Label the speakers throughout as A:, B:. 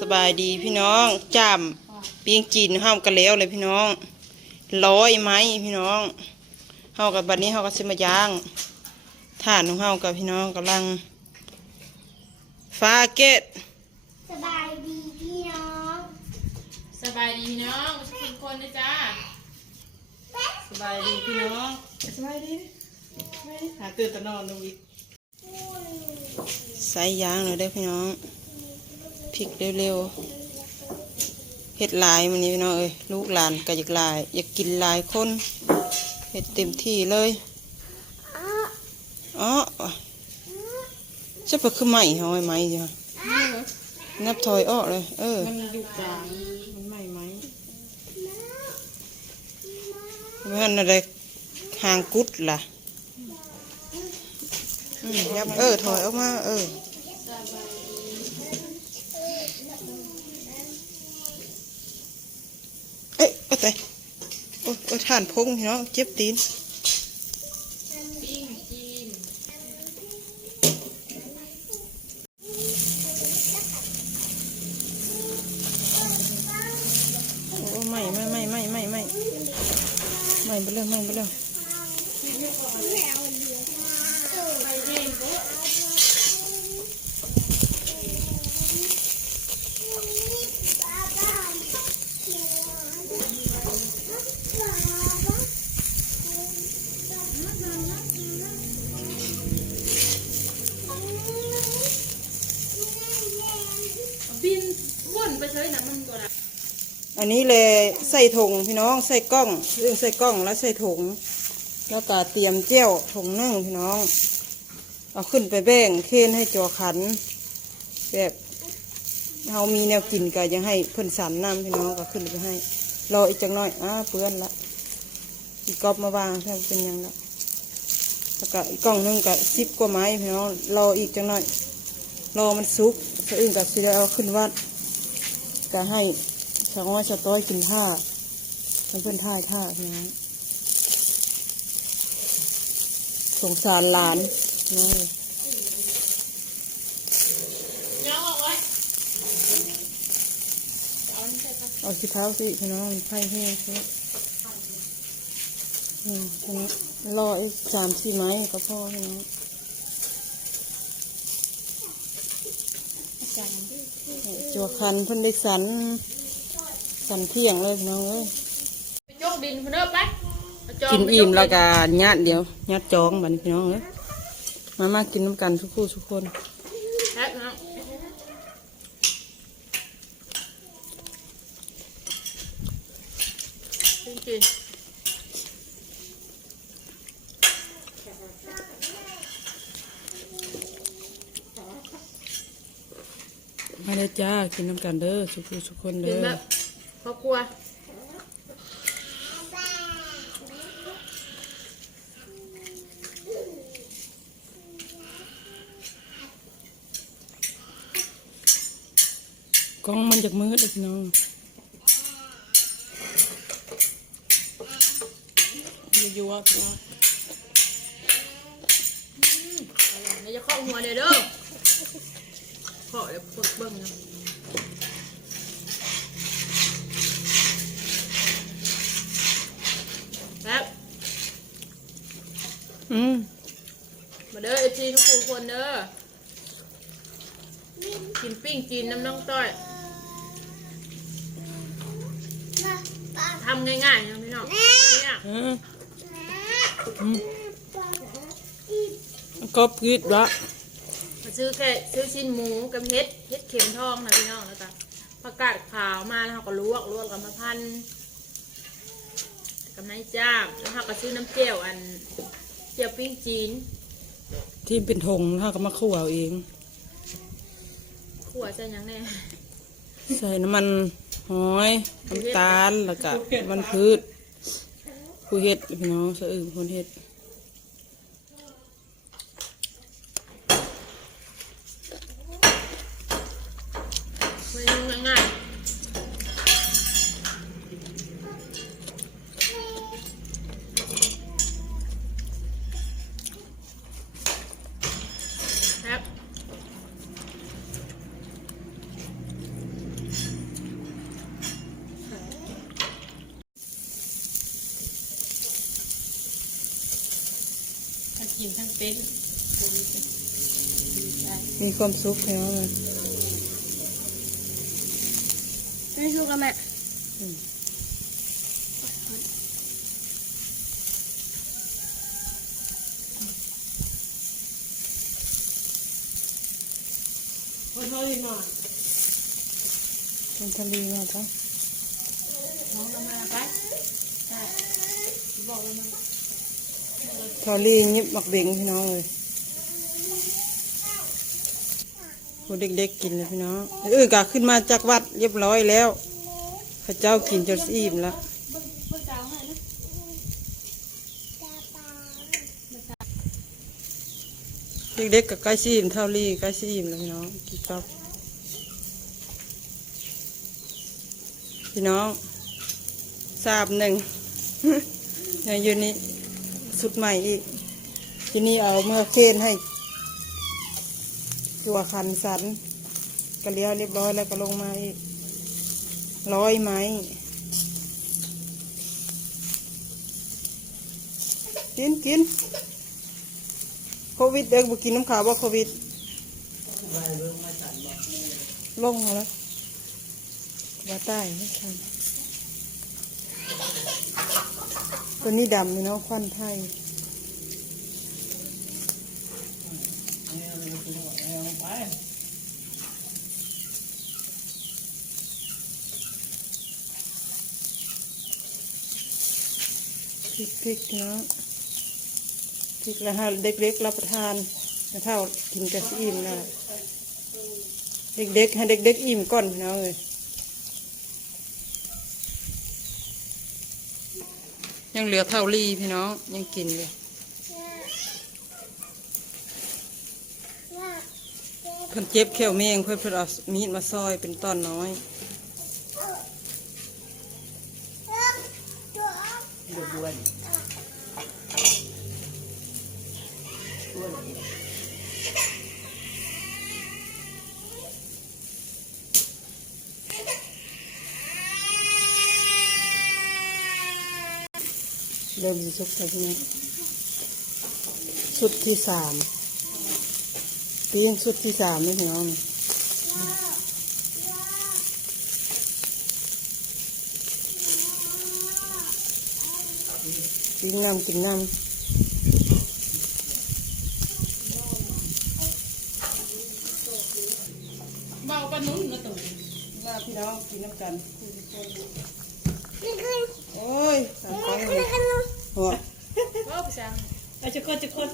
A: สบายดีพี่น้องจามเปียงจีนห้ามกันแล้วเลยพี่น้องร้อยไม้พี่น้องเฮากับบัดนี้เฮาก็สิมาย่างถ่านของเฮากับพี่น้องกำลังฟ้าเกต
B: สบายดีพี่น้อง
C: สบายดีพี่น้องทุกคนนะจ้า
A: สบายดีพี่น้องสบายดีหาตื่นตะนอนลงอีกใส่ยางเลยได้อพี่น้อง พริกเร็วๆเฮ็ดหลายมันนี้พี่น้องเอ้ยลูกหลานก็อยากหลาย อยากกินหลายคนเฮ็ดเต็มที่เลยอ๋อจะไปคือใหม่เฮาไอ้ไหมจ้ะนับถอยออกเลย เออ
C: มันอยู่กลางมันใหม่ไหม
A: มันอะไรหางกุดล่ะ อืมยับเออ ถอยออกมา เออ เอ๊ะเอาแต่โอ้ยโอ้ท่านพงพี่น้องเจ็บตีน
C: ปิ้งจีน
A: โอ้ไม่ไม่ไม่ไม่ไม่ไม่ไม่ไปเรื่องไม่ไปเรื่อง
C: บินว่นไปเฉยนะมันตัวละ
A: อันนี้เลยใส่ถุงพี่น้องใส่กล้องเรื่องใส่กล้องแล้วใส่ถุงแล้วก็เตรียมเจียวถุงนึ่งพี่น้อง เอาขึ้นไปแบ่งเค้นให้จอขัน แบบเรามีแนวกินก็ยังให้เพิ่นสันน้ำพี่น้องก็ขึ้นไปให้รออีกจังน้อยอ้าเปื้อนละอีกกอบมาวางใช่เป็นยังละแล้วก็อีกกล่องหนึงก็สิบกว่าไม้พี่น้องรออีกจังน้อยรอมันสุกจะอื่นก็สิได้เอาขึ้นวัด ก็ให้ชาวอ้อยชาวต้อยกินท่าเพื่อนท่ายท่าน้องสงสารหลานน้องเอาขี้เท้าสิพี่น้องไผ่แห้งสิอืมพี่น้องรออีกสามสี่ไม้ก็พอพี่น้อง จัวคันเพิ่นได้สัน สันเที่ยงเลยพี่น้องเอ้ย
C: ไปโจกดินพนเนอไปเอาจง
A: กิน
C: ไป
A: อิ่ม
C: โจ
A: แล้วก็ญาติเดียวญาติจองบัดนพี่น้องเอ้ยมามากินน้ำกันทุกคู่ทุกคน
C: แพ็คนะปิ้งจี
A: มาเลยจ้ากินน้ำกันเด้อทุกคู่ทุกคนเด้
C: กิน
A: อ
C: แบบครอบครัว
A: กล้องมันจากมืดเลยพี่น้องยั่วๆพี่น้อง
C: เดี๋ยวจะเข้าหัวเดี๋ยวเด้อ ขอเดี๋ยวกดเบิ้งนะแล้ว
A: อืม
C: มาเด้อเอฟซีทุกคนเด้อกินปิ้งจีนน้ำน้องต้อย
B: มาป้า
C: ทำง่ายๆนะพี่น้องเนี่ย
A: อืมอืมก็กิดละ
C: มา ซื้อแค่ซื้อชิ้นหมูกับเห็ดเห็ดเข็มทองนะพี่น้องแล้วก็ผักกาดขาวมาแล้วเราก็ลวกลวกกับมะพันกับไม้จ้างแล้วเราก็ซื้อน้ำเจียวอันเจียวปิ้งจีน
A: ที่เป็นธงถ้าก็มาคั่วเอาเอง
C: ขั่วใส่หยังแน่
A: ใส่น้ำมันหอยน้ำตาลแล้วก็มันพืชผู้เฮ็ดพี่น้องสะอึกคนเฮ็ด
C: เมนูง่ายๆครับ กินทั้ง เป็นโควิดดีใจ
A: มีความสุขพี่น้องเลย
B: ไม่สู้กันแม่
C: คนเท่านี้หน่อย
A: เป็นทะเลมาจ้ะ
C: น้องเรามาไปใช่บอกเรามา
A: ทะเลยิบมักเบงพี่น้องเลยผู้เด็กๆกินเลยพี่น้องเออกะขึ้นมาจากวัดเรียบร้อยแล้วพระเจ้ากินจนอิ่มแล้ว
C: เพื่อเจ้าให้นะ
A: เด็กๆกับใกล้ซีอิมเท่าลีใกล้ซีอิมแล้วพี่น้องกินครับพี่น้องทราบหนึ่งยังอยู่นี่ สุดใหม่อีก ทีนี้เอาเมื่อเคนให้ตัวคันสันก็เลี้ยวเรียบร้อยแล้วก็ลงมาอีกร้อยไหมกินกินโควิดเด็กบุกินน้ำขาวว่าโควิดลงมาแล้วว่าใต้ไม่ทัน ตัวนี้ดำนี่เนาะควันไทยพริกพริกเนาะพริกแล้วให้เด็กๆรับประทานแต่เท่ากินกระสีอิ่มนะเด็กๆให้เด็กๆอิ่มก่อนพี่น้องเลย ยังเหลือเท่ารีพี่น้องยังกินเลย
B: ว่
A: เพิ่นเจ็บแขวเมงเพิ่นเพิ่นเอามีดมาซอยเป็นตอนน้อย
B: เดือดบ้ว
A: เริ่มสุกแล้วพี่น้องสุดที่สามปีนสุดที่สามนี่พี่น้องกินน้ำกินน้
C: เบาปะนุ่นนะตู่ำ
A: ว่าพี่น้องกินน้ำกัน
B: นี่คือ
A: โอ้ยสามกล้องเล
B: นี่
A: ย
B: คือ
A: หัว
C: เบาไปจัง
A: อาจะกดจะกด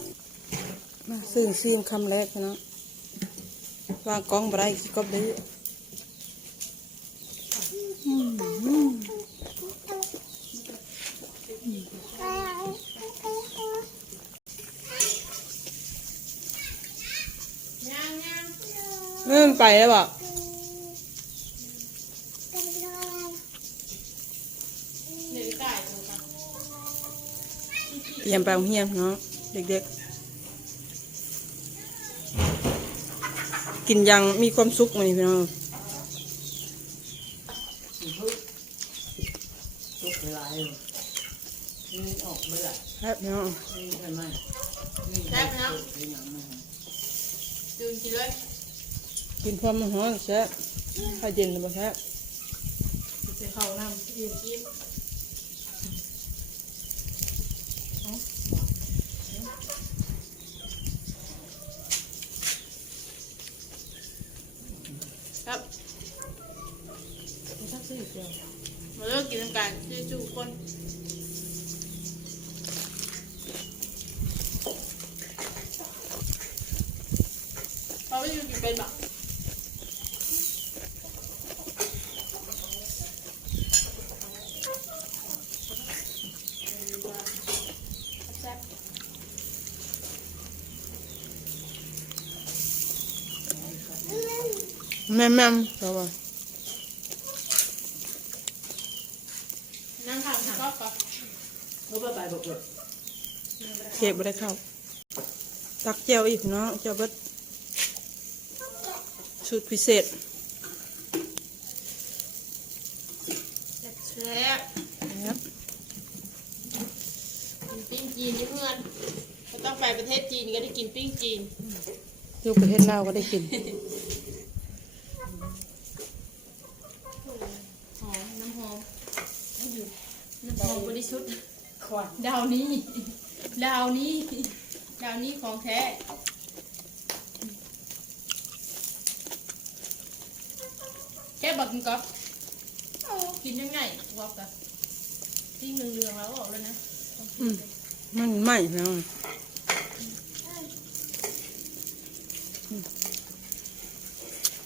A: มาซื้อซีมคำแรกพี่น้องวางกล้องบ่ได้สิกบได้
C: ย่างย่าง
A: เริ่มนไปแล้วบ่
C: เดี๋ยวจ่ายตัวกัน
A: เตรียมไปโรงเรียนพี่น้องเด็กๆ กินอยังมีความสุขมันพี่น้อง
D: ทุกเวลาอยู่นี่ออกเมื่อไหร่
A: ครับพี่น้อง
D: นี่ใช่ไหมนี่
C: แซ่บนะ
D: เป็นอย่างนั้น
C: จูนกินเลย
A: กินพร้อมมันฮ้อนแซ่บข้าวเย็นหรือเปล่าแซ่บ
C: ใส่ข้าวน้ำยืนกินครับ
A: สักสี่เดียว
C: มาเลิกกินน้ำกันชื่อจูคนเขาไม่อยู่กินเป็นแบบ
A: แม่แม่ๆเราว่า
C: นั่งข้างทางก็ก็
D: เขาไปไปบอกเลย
A: เก็บไม่ได้เข้า ตักเจียวอีกพี่น้องเจียวเบิดชุดพิเศษ
C: แซ่บ
A: นะครับ
C: กินปิ้งจีนที่เพื่อนต้องไปประเทศจีนก็ได้กินปิ้งจีน
A: อยู่ประเทศลาวก็ได้กิน
C: หอมน้ำหอมน้ำหอมบริสุทธิ์
D: ควัน
C: ดาวนี้ ดาวนี้ ดาวนี้ของแท้ แค่บักกินก๊อฟโอ้กินยังไงวอกกับที่เรืองๆแล้วออกแล้วนะ
A: อืมมันไหม้แล้ว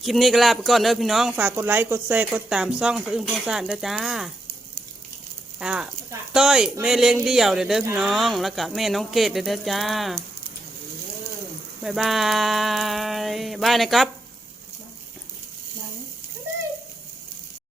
A: คลิปนี้ก็ลาไปก่อนเด้อพี่น้อง ฝากกดไลค์ กดแชร์ กดตามซ่องสะอึ้งพงซ่านเด้อจ้า อ่าต้อยแม่เลี้ยงเดี่ยวเด้อเด้อพี่น้อง แล้วก็แม่น้องเกดเด้อเด้อจ้าบายบายบายนะครับ